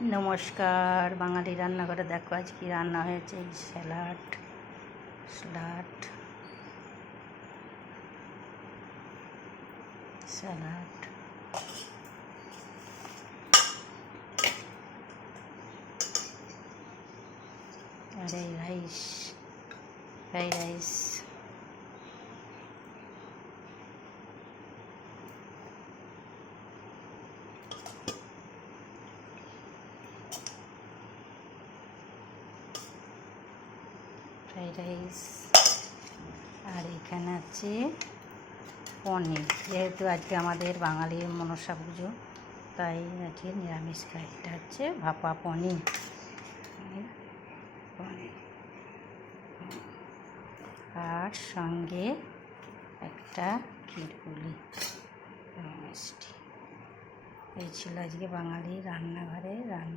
নমস্কার, বাঙালি রান্নাঘরে দেখো আজ কি রান্না হয়েছে। এই স্যালাড স্যালাড স্যালাড আর এই ফ্রাইড রাইস। আর এখানে আছে পনির। যেহেতু আজকে আমাদের বাঙালির মনসা পুজো, তাই আজকে নিরামিষ খাই। এটা হচ্ছে ভাপা পনির। আর সঙ্গে একটা ক্ষীরপুলি মিষ্টি। এই ছিল আজকে বাঙালি রান্নাঘরে রান্না।